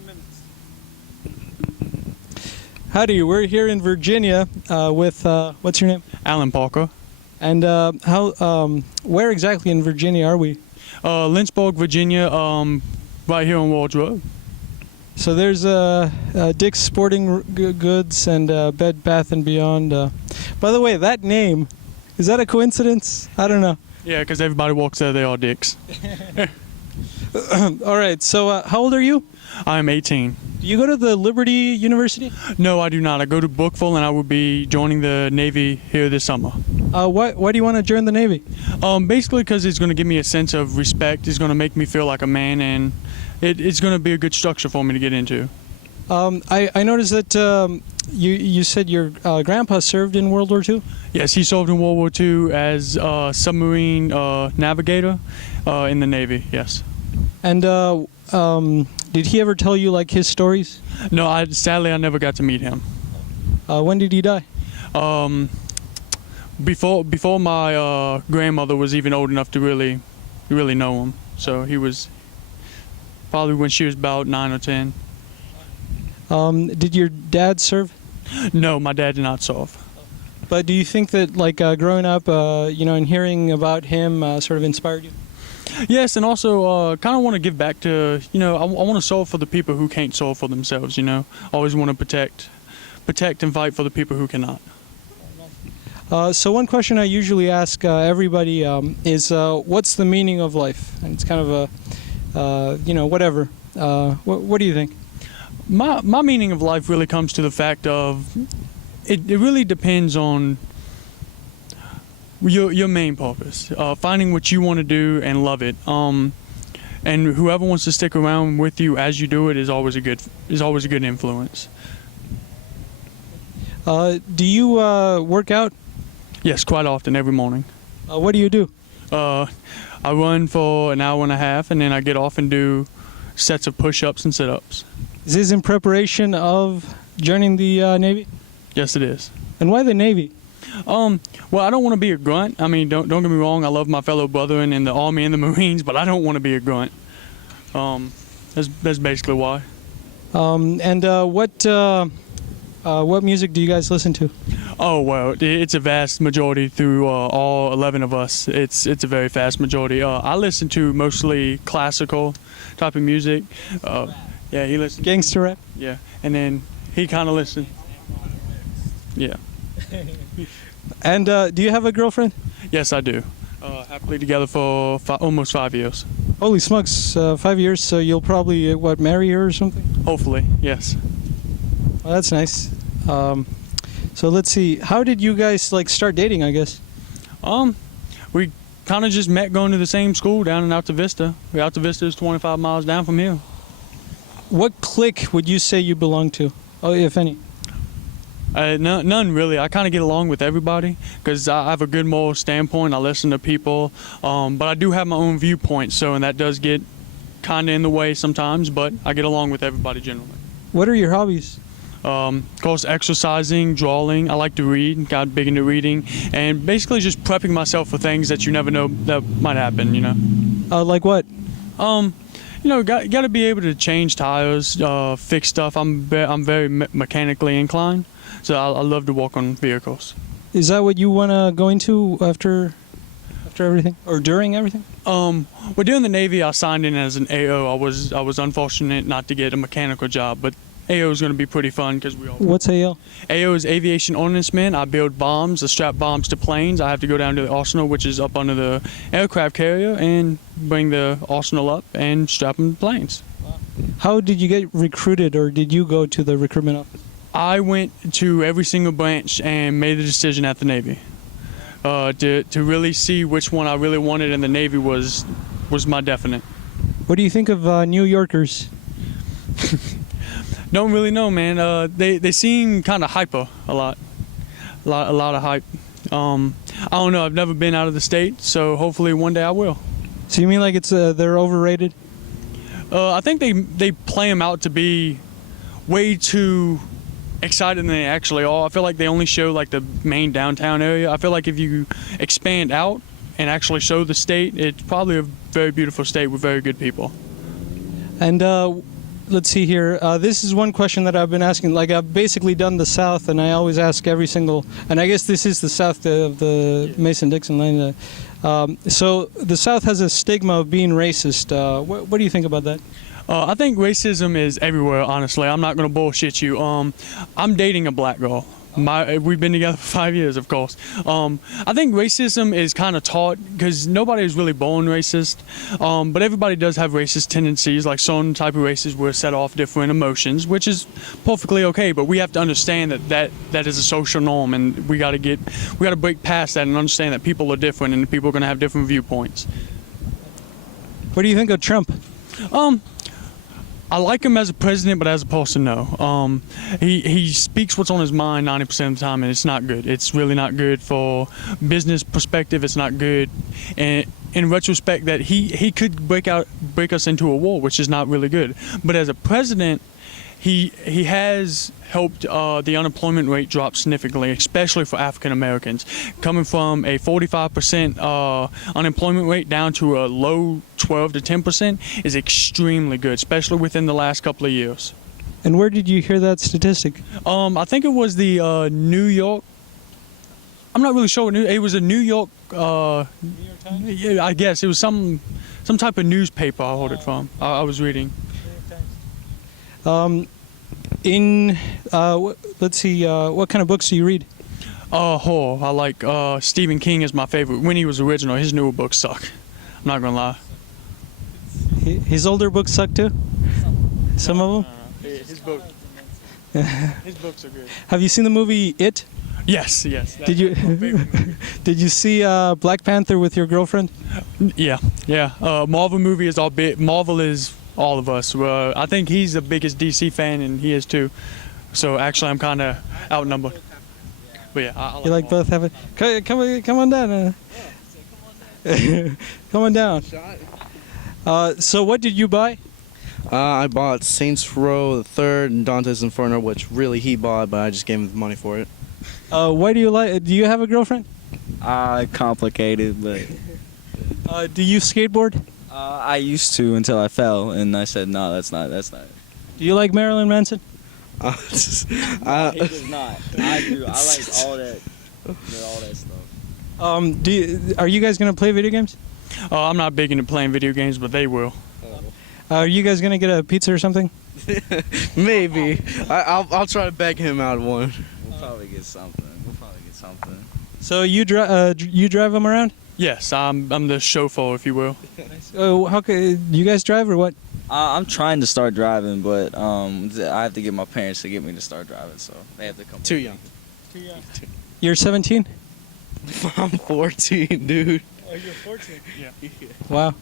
minutes. Howdy, we're here in Virginia with, what's your name? Alan Parker. And where exactly in Virginia are we? Lynchburg, Virginia, right here on Ward's Road. So there's Dick's Sporting Goods and Bed Bath & Beyond. By the way, that name, is that a coincidence? I don't know. Yeah, because everybody walks there, they are Dick's. All right, so how old are you? I'm 18. Do you go to the Liberty University? No, I do not. I go to Brookville, and I will be joining the Navy here this summer. Why do you want to join the Navy? Basically because it's going to give me a sense of respect. It's going to make me feel like a man, and it's going to be a good structure for me to get into. I noticed that you said your grandpa served in World War II? Yes, he served in World War II as a submarine navigator in the Navy, yes. And did he ever tell you like his stories? No, sadly I never got to meet him. When did he die? Before my grandmother was even old enough to really know him. So he was probably when she was about 9 or 10. Did your dad serve? No, my dad did not serve. But do you think that like growing up, and hearing about him sort of inspired you? Yes, and also kind of want to give back to, I want to serve for the people who can't serve for themselves, Always want to protect and fight for the people who cannot. So one question I usually ask everybody is, what's the meaning of life? And it's kind of a, whatever. What do you think? My meaning of life really comes to the fact of, it really depends on your main purpose, finding what you want to do and love it, and whoever wants to stick around with you as you do it is always a good influence. Do you work out? Yes, quite often, every morning. What do you do? I run for an hour and a half, and then I get off and do sets of push-ups and sit-ups. Is this in preparation of joining the Navy? Yes, it is. And why the Navy? Well, I don't want to be a grunt. I mean, don't get me wrong. I love my fellow brethren in the Army and the Marines, but I don't want to be a grunt. That's basically why. And what music do you guys listen to? Oh, well, it's a vast majority through all 11 of us. It's a very vast majority. I listen to mostly classical type of music. Yeah, he listens. Gangster rap? Yeah, and then he kind of listens. Yeah. And do you have a girlfriend? Yes, I do. Happily together for almost 5 years. Holy smokes, 5 years, so you'll probably, marry her or something? Hopefully, yes. Well, that's nice. So let's see, how did you guys, start dating, I guess? We kind of just met going to the same school down in Alta Vista. Alta Vista is 25 miles down from here. What clique would you say you belong to, if any? None really. I kind of get along with everybody because I have a good moral standpoint. I listen to people, but I do have my own viewpoint, and that does get kind of in the way sometimes, but I get along with everybody generally. What are your hobbies? Of course, exercising, drawing. I like to read, got big into reading, and basically just prepping myself for things that you never know that might happen, Like what? Got to be able to change tires, fix stuff. I'm very mechanically inclined. So I love to work on vehicles. Is that what you want to go into after everything, or during everything? Well, during the Navy, I signed in as an AO. I was unfortunate not to get a mechanical job, but AO is going to be pretty fun because we all. What's AO? AO is Aviation Ordnance Man. I build bombs, I strap bombs to planes. I have to go down to the arsenal, which is up under the aircraft carrier, and bring the arsenal up and strap them to planes. How did you get recruited, or did you go to the recruitment office? I went to every single branch and made a decision at the Navy. To really see which one I really wanted in the Navy was my definite. What do you think of New Yorkers? Don't really know, man. They seem kind of hyper a lot of hype. I don't know. I've never been out of the state, so hopefully one day I will. So you mean like they're overrated? I think they play them out to be way too excited than they actually are. I feel like they only show like the main downtown area. I feel like if you expand out and actually show the state, it's probably a very beautiful state with very good people. And let's see here. This is one question that I've been asking. Like, I've basically done the South, and I always ask every single. And I guess this is the South of the Mason-Dixon line. So the South has a stigma of being racist. What do you think about that? I think racism is everywhere, honestly. I'm not going to bullshit you. I'm dating a black girl. We've been together for 5 years, of course. I think racism is kind of taught because nobody is really born racist, but everybody does have racist tendencies. Like certain type of races will set off different emotions, which is perfectly okay. But we have to understand that is a social norm, and we got to break past that and understand that people are different and people are going to have different viewpoints. What do you think of Trump? I like him as a president, but as a person, no. He speaks what's on his mind 90% of the time, and it's not good. It's really not good for business perspective. It's not good, and in retrospect, that he could break us into a war, which is not really good. But as a president, he has helped the unemployment rate drop significantly, especially for African Americans. Coming from a 45% unemployment rate down to a low 12 to 10% is extremely good, especially within the last couple of years. And where did you hear that statistic? I think it was the New York. I'm not really sure. It was a New York. New York Times? Yeah, I guess it was some type of newspaper I heard it from. I was reading. Let's see, what kind of books do you read? I like Stephen King is my favorite. When he was original, his newer books suck. I'm not gonna lie. His older books suck too? Some of them? His books are good. Have you seen the movie It? Yes. Did you did you see Black Panther with your girlfriend? Yeah. Marvel movie is all big. Marvel is all of us. I think he's the biggest DC fan, and he is too. So actually, I'm kind of outnumbered. But yeah, I you like both have it? Come on down. Come on down. So what did you buy? I bought Saints Row the Third and Dante's Inferno, which really he bought, but I just gave him the money for it. Why do you like? Do you have a girlfriend? Complicated, but Do you skateboard? I used to until I fell, and I said, no, that's not. Do you like Marilyn Manson? He does not. I do. I like all that stuff. Are you guys gonna play video games? I'm not big into playing video games, but they will. Are you guys gonna get a pizza or something? Maybe. I'll try to beg him out of one. We'll probably get something. So you drive them around? Yes, I'm the chauffeur, if you will. Oh, you guys drive or what? I'm trying to start driving, but I have to get my parents to get me to start driving, so they have to come. Too young. You're 17? I'm 14, dude. Oh, you're 14? Yeah. Wow.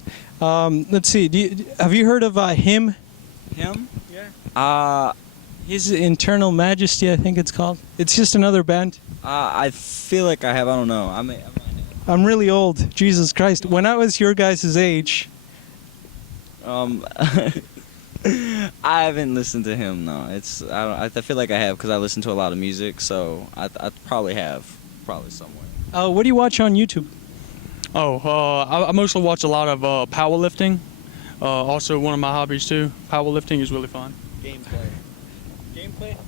Let's see. Have you heard of him? Him? Yeah. His Internal Majesty, I think it's called. It's just another band. I feel like I have. I don't know. I might have. I'm really old. Jesus Christ. When I was your guys' age. I haven't listened to him. No, I feel like I have because I listen to a lot of music, so I probably have, somewhere. What do you watch on YouTube? I mostly watch a lot of powerlifting. Also, one of my hobbies too. Powerlifting is really fun.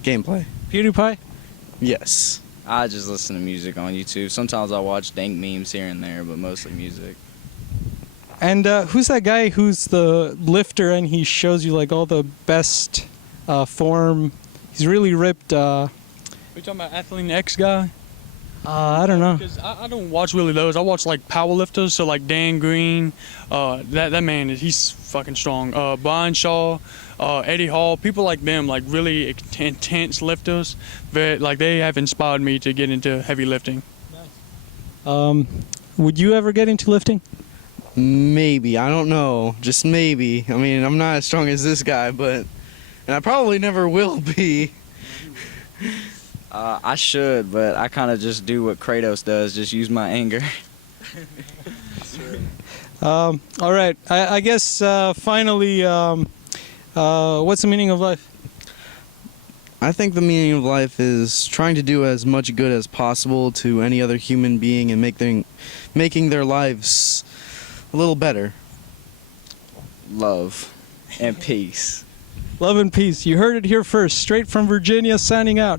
Gameplay. PewDiePie? Yes. I just listen to music on YouTube. Sometimes I watch dank memes here and there, but mostly music. And who's that guy who's the lifter and he shows you like all the best form? He's really ripped. Are you talking about Athlete X guy? I don't know. Because I don't watch really those. I watch like powerlifters, so like Dan Green. That man he's fucking strong. Brian Shaw, Eddie Hall, people like them, like really intense lifters. They have inspired me to get into heavy lifting. Would you ever get into lifting? Maybe. I don't know. Just maybe. I mean, I'm not as strong as this guy, and I probably never will be. I should, but I kind of just do what Kratos does, just use my anger. All right. I guess finally, what's the meaning of life? I think the meaning of life is trying to do as much good as possible to any other human being and making their lives a little better. Love and peace. Love and peace. You heard it here first, straight from Virginia, signing out.